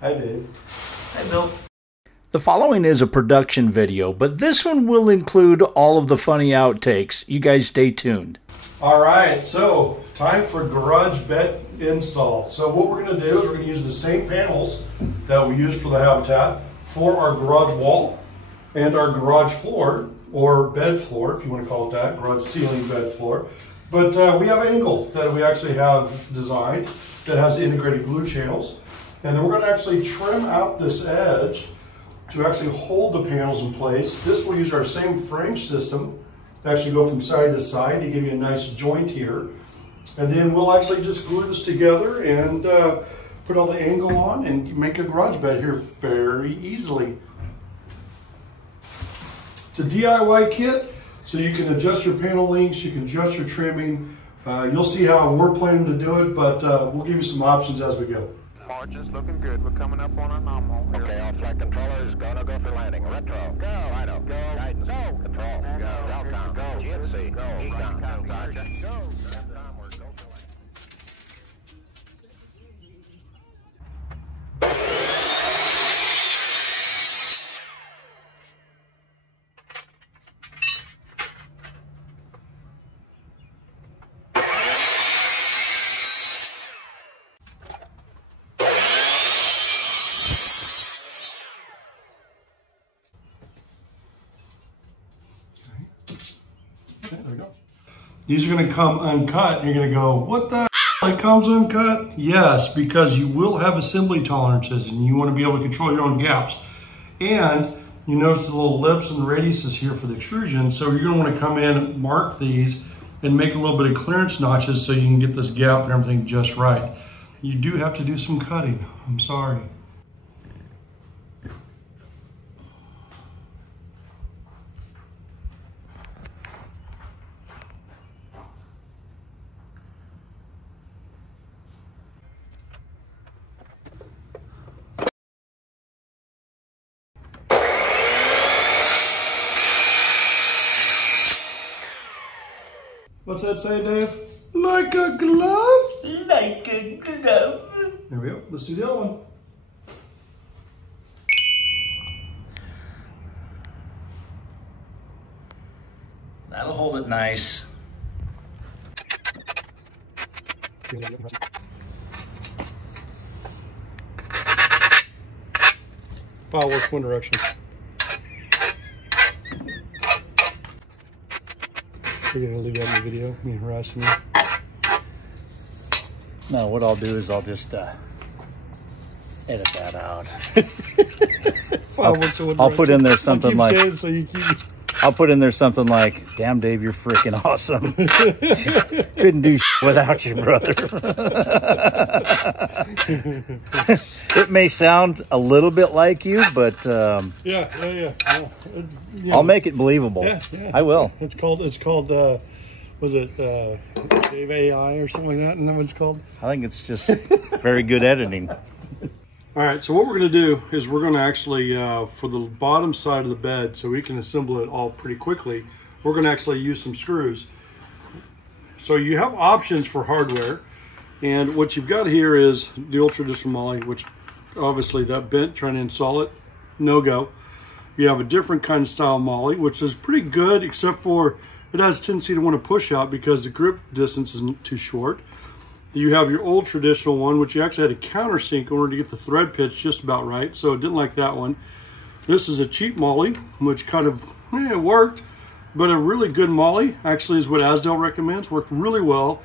Hi, Dave. Hi, Bill. The following is a production video, but this one will include all of the funny outtakes. You guys stay tuned. All right, so time for garage bed install. So what we're going to do is we're going to use the same panels that we used for the Helipad for our garage wall and our garage floor, or bed floor, if you want to call it that, garage ceiling bed floor. But we have an angle that we actually have designed that has integrated glue channels. And then we're going to actually trim out this edge to actually hold the panels in place. This will use our same frame system to actually go from side to side to give you a nice joint here. And then we'll actually just glue this together and put all the angle on and make a garage bed here very easily. It's a DIY kit, so you can adjust your panel lengths, you can adjust your trimming. You'll see how we're planning to do it, but we'll give you some options as we go. March is looking good. We're coming up on a nominal here. Okay, all flight controllers, gonna go for landing. Retro, go, idle, go, guidance, go, control, go, route down, go, GNC, go, econ, go, gotcha, go, downward, go for landing. Okay, there we go. These are going to come uncut, and you're going to go, what the hell, it comes uncut? Yes, because you will have assembly tolerances, and you want to be able to control your own gaps. And you notice the little lips and radiuses here for the extrusion, so you're going to want to come in and mark these and make a little bit of clearance notches so you can get this gap and everything just right. You do have to do some cutting. I'm sorry. What's that say, Dave? Like a glove? Like a glove. There we go. Let's do the other one. That'll hold it nice. File works one direction. You're gonna leave that in the video, me harassing you? No, what I'll do is I'll just edit that out. I'll put in there something like, so you keep... I'll put in there something like, damn Dave, you're freaking awesome. Couldn't do shit without you, brother. It may sound a little bit like you, but yeah. I'll make it believable. Yeah. I will. It's called was it Dave AI or something like that? And that what it's called? I think it's just very good editing. All right, so what we're going to do is we're going to actually, for the bottom side of the bed, so we can assemble it all pretty quickly, we're going to actually use some screws. So you have options for hardware, and what you've got here is the old traditional MOLLE, which obviously that bent, trying to install it, no go. You have a different kind of style MOLLE, which is pretty good, except for it has a tendency to want to push out because the grip distance is too short. You have your old traditional one, which you actually had to countersink in order to get the thread pitch just about right, so it didn't like that one. This is a cheap MOLLE, which kind of, it worked, but a really good MOLLE actually is what Asdel recommends, worked really well.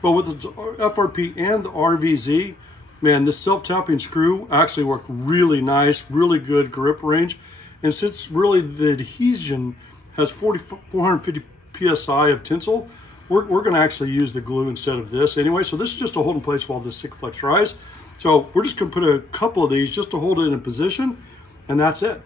But with the FRP and the RVZ, man, this self-tapping screw actually worked really nice, really good grip range. And since really the adhesion has 450 PSI of tensile, we're going to actually use the glue instead of this anyway. So this is just to hold in place while this Sikaflex dries. So we're just going to put a couple of these just to hold it in position, and that's it.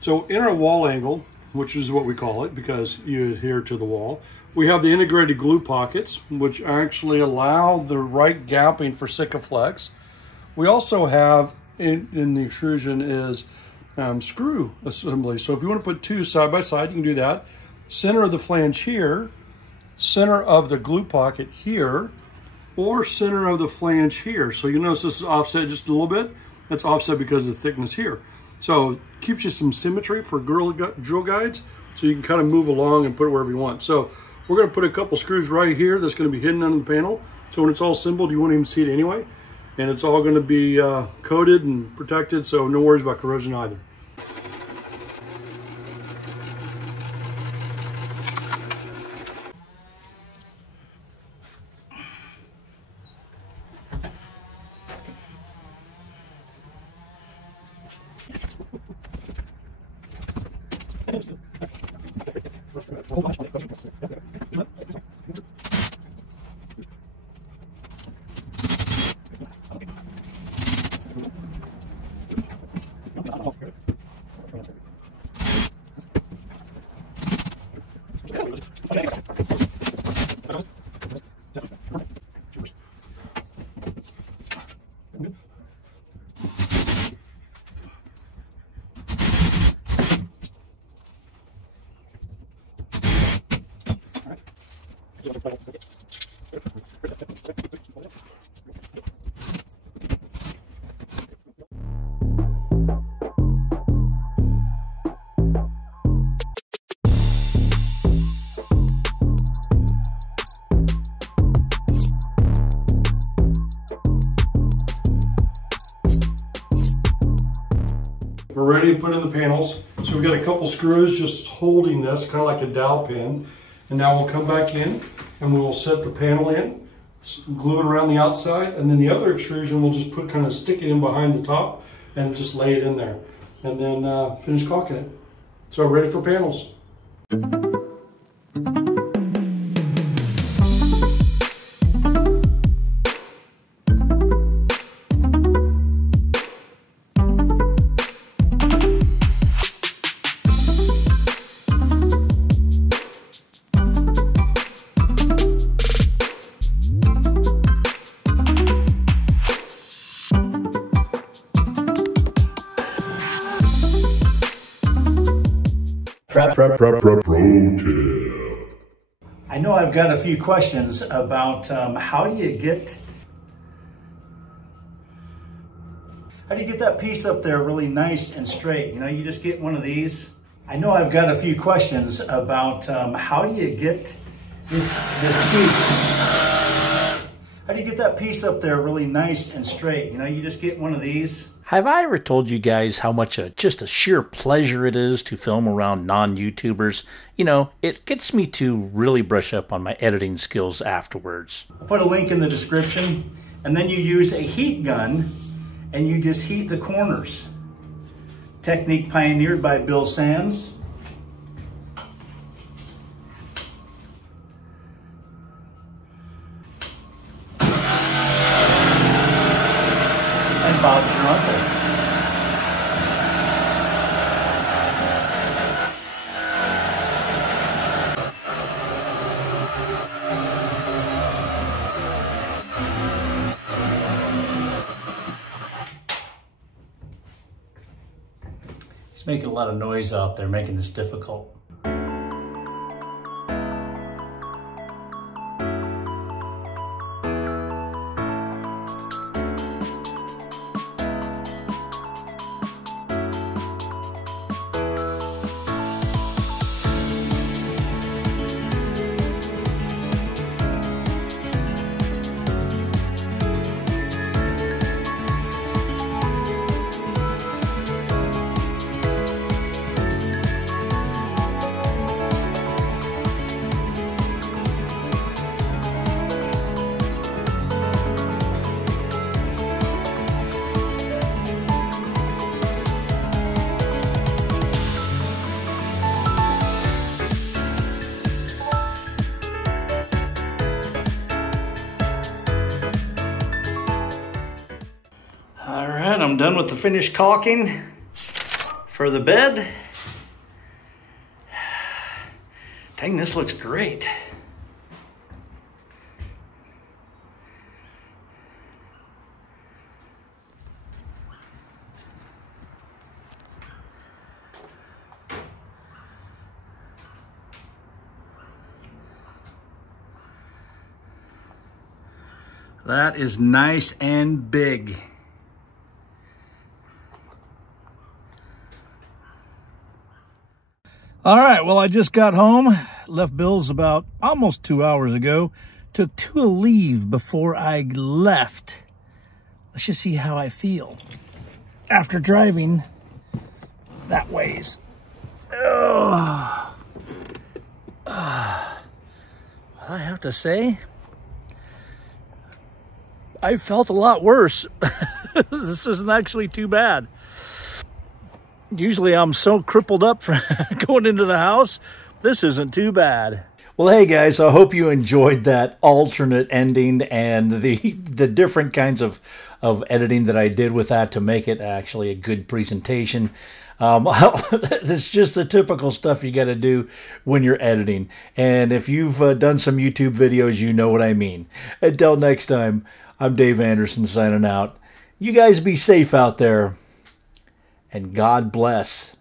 So in our wall angle, which is what we call it because you adhere to the wall, we have the integrated glue pockets, which actually allow the right gapping for Sikaflex. We also have in the extrusion is screw assembly. So if you want to put two side by side, you can do that. Center of the flange here, center of the glue pocket here or center of the flange here. So you notice this is offset just a little bit. That's offset because of the thickness here. So it keeps you some symmetry for drill guides, so you can kind of move along and put it wherever you want. So we're going to put a couple screws right here that's going to be hidden under the panel. So when it's all assembled, you won't even see it anyway. And it's all going to be coated and protected, so no worries about corrosion either. We're ready to put in the panels. So we've got a couple screws just holding this, kind of like a dowel pin. And now we'll come back in and we'll set the panel in, glue it around the outside, and then the other extrusion we'll just kind of stick it in behind the top and just lay it in there. And then finish caulking it. So ready for panels. Pro tip. I know I've got a few questions about how do you get that piece up there really nice and straight? You know, you just get one of these. I know I've got a few questions about how do you get this piece? How do you get that piece up there really nice and straight? You know, you just get one of these. Have I ever told you guys how much just a sheer pleasure it is to film around non-YouTubers? You know, it gets me to really brush up on my editing skills afterwards. I'll put a link in the description, and then you use a heat gun and you just heat the corners. Technique pioneered by Bill Sands. And Bob's your uncle. He's making a lot of noise out there, making this difficult. All right, I'm done with the finished caulking for the bed. Dang, this looks great. That is nice and big. All right, well, I just got home, left Bill's about almost 2 hours ago, took 2 leave before I left. Let's just see how I feel after driving that ways. I have to say, I felt a lot worse. This isn't actually too bad. Usually I'm so crippled up for going into the house. This isn't too bad. Well, hey guys, I hope you enjoyed that alternate ending and the different kinds of editing that I did with that to make it actually a good presentation. It's just the typical stuff you got to do when you're editing. And if you've done some YouTube videos, you know what I mean. Until next time, I'm Dave Anderson signing out. You guys be safe out there. And God bless.